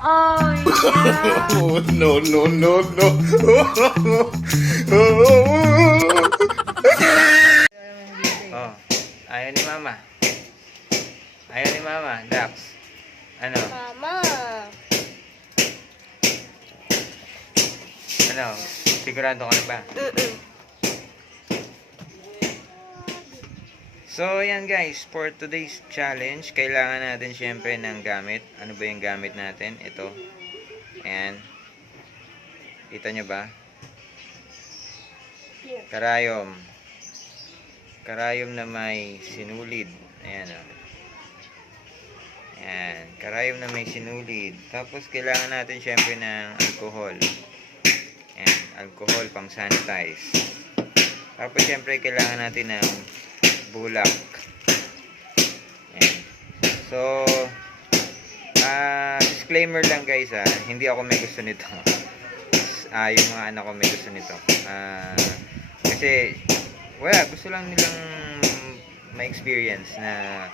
Oh, yeah. Oh, no, no, no, no. Oh, ayaw ni mama. Ayaw ni mama, Dax. Ano? Mama. Ano? Sigurado ka na ba? So, ayan guys, for today's challenge, kailangan natin syempre ng gamit. Ano ba yung gamit natin? Ito. Ayan. Kita nyo ba? Karayom. Karayom na may sinulid. Ayan o. Ayan. Karayom na may sinulid. Tapos, kailangan natin syempre ng alcohol. Ayan. Alcohol pang sanitize. Tapos, syempre, kailangan natin ng bulak. Ayan. So, disclaimer lang guys hindi ako may gusto nito. Yung mga anak ko may gusto nito. Kasi, wala, gusto lang nilang ma-experience na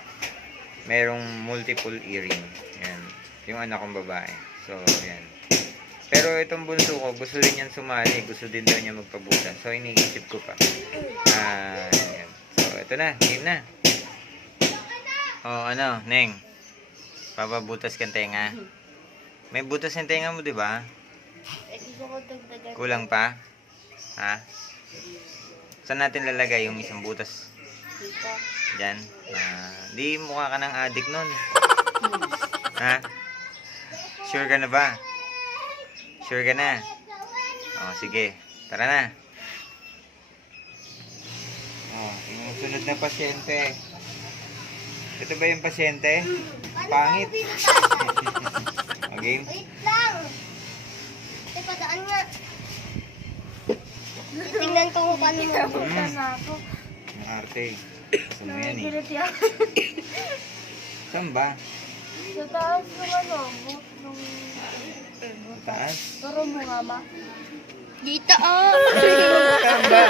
merong multiple earring. Ayan. Yung anak kong babae. So, ayan. Pero itong bunso ko, gusto din yan sumali. Gusto din daw niya magpabutas. So, iniisip ko pa. Ayan. So, ito na. Game na. Oh, ano, Neng? Papabutas kang tenga. May butas yung tenga mo, di ba? Gusto ko dagdagan. Kulang pa? Ha? Saan natin lalagay yung isang butas? Dito. Diyan. Di mukha ka ng addict nun. Ha? Sure ka na ba? Sure ka na? Oh, sige. Tara na. Oh, yung sunod na pasyente. Ito ba yung pasyente? Pangit. Okay? Wait lang. Ay, padaan nga. Tingnan ko kung paano mabutas na ako. Ang arte. Gusto mo yan eh. Nagigilit yan. Saan ba? Sa taas ng ano, nung... Taas? Turo mo nga ma. Dito ah! Saan ba?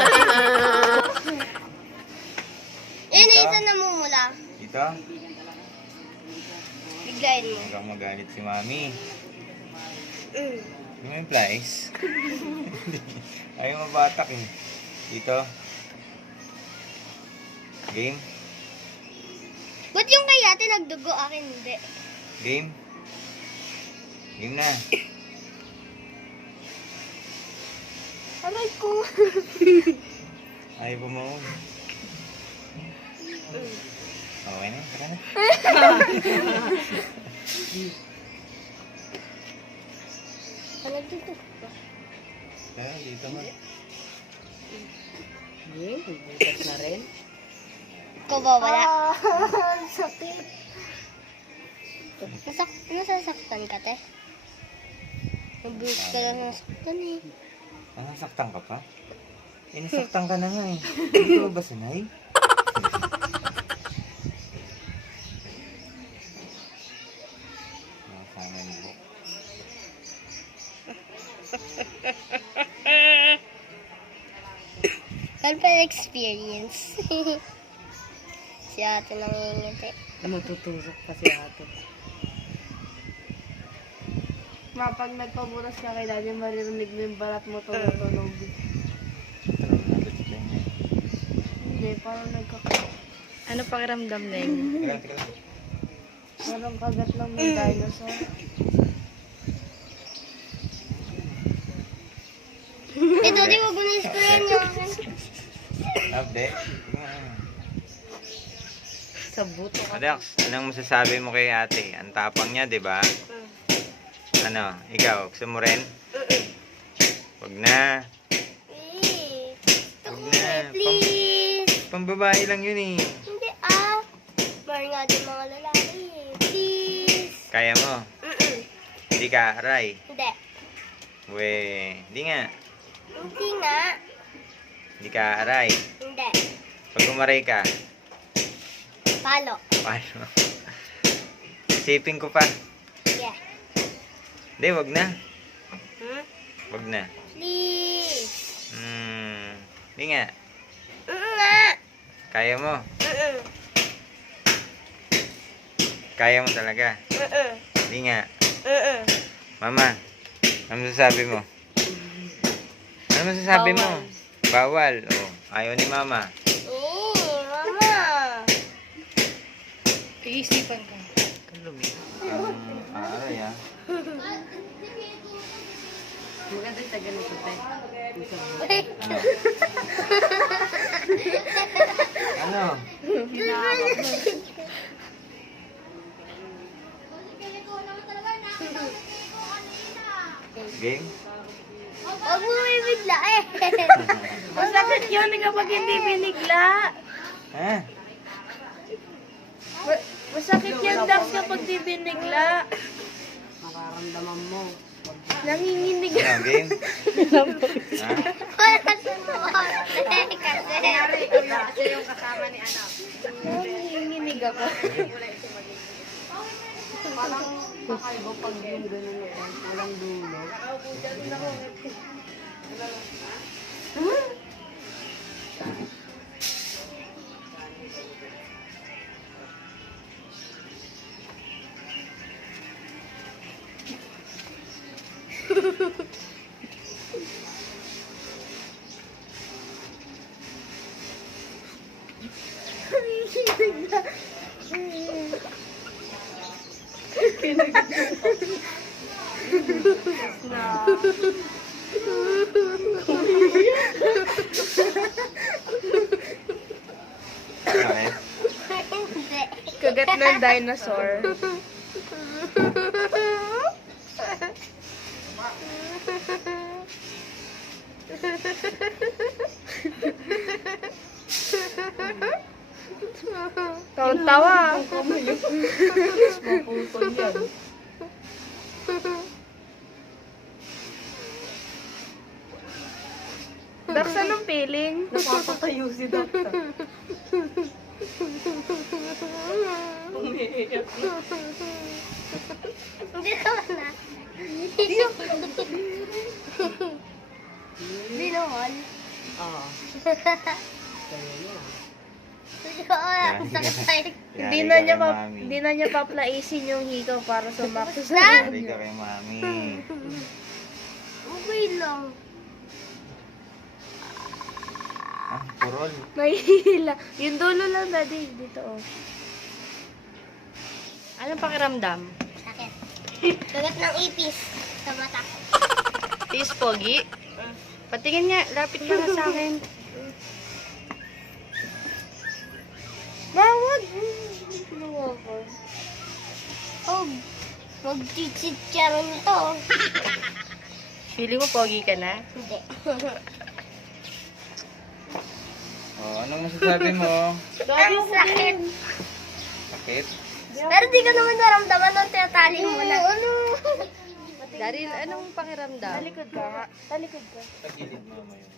Yun, isa na mumula. Dito? Biglayin mo. Huwag kang magalit si mami. Mm. Yung implies. Ayaw mabatak eh. Dito. Game? Ba't yung kay ate nagdugo, akin hindi? Game? Game na. Aray ko. Ayaw mo. Okay na, tara na. Ano dito? Tara, dito mo. Butas na rin. Ikaw ba wala? Sakit. Nasasaktan ka, te? Nabuhos ka lang nasaktan eh. Nasaktan ka pa? Eh, nasaktan ka na nga eh. Hindi mo ba sanay? Nakasama yung buhok. Ano pa experience? Si ate nangingiti. Natutusok kasi ate. Pag nagpabutas ka kay daddy, maririnig mo yung balat mo tunog. Talagang nabit ka niya. Hindi, parang Ano pakiramdam, Neng? Teka lang. parang kagat ng may dinosaur. Ito, di mo gulis ko yan yung... Update. Sa buto ka. Adax, anong masasabi mo kay ate? Ang tapang niya, di ba? Ano, ikaw, gusto mo rin? Wag na. Gusto Wag ko na. eh, please. Pambabae lang yun eh. Hindi ah. Mahal nga din mga lalaki eh. Please. Kaya mo? Hindi ka aray. Hindi. We, hindi nga. Hindi nga. Hindi ka aray. Hindi. Pag umaray ka, Palo. paano? Isipin ko pa. Yeah. Hindi, wag na. Hmm? Wag na. Please. Hindi nga. Nga. Kaya mo. Kaya mo talaga. Hindi nga. Mama, ano masasabi mo? Ano masasabi mo? Bawal. Oh, ayaw ni Mama. Mama! Iisipan ka. Aray ah. Maganda yung tagal nito, te. Ano? Game? Huwag mo may bigla eh. Masakit yun kapag hindi binigla. Ha? Masakit yan, Dax, kapag di binigla. Makaramdaman mo. Nanginginig. Ano, game? Ha? Wala sumunod eh, kasi. Kasi yung kasama ni anak. Nanginginig ako. Parang kakaiba pag yung gano'n na yan. Walang dulo. Okay. Hindi. Kagat ng dinosaur. Tawa-tawa. Maputol yan. Dax, anong feeling? Napapatayo si Dokta. Umiiyak na. Hindi naman na. Hindi naman. Oo. Kaya niya. Hindi ko alam sa sakit. Hindi na niya hindi na niya paplaisin yung hikaw para sumakto sa Yari ka kay Mami. Okay lang. Ah, purol. Nahihila. Yung dulo lang, daddy. Dito, oh. Anong pakiramdam? Sakit. Kagat ng ipis sa mata. Tis pogi? Patingin nga, lapit ka nga sa akin. Bawag! Oh, mag-chichitcharon to. Feeling mo pogi ka na? Hindi. Oh, anong masasabi mo? Ang sakit. Sakit? Pero di ka naman naramdaman nung tinatali mo na. Ano? Daryl, anong pakiramdam? Talikod ka nga. Talikod ka. Tagilid mo yung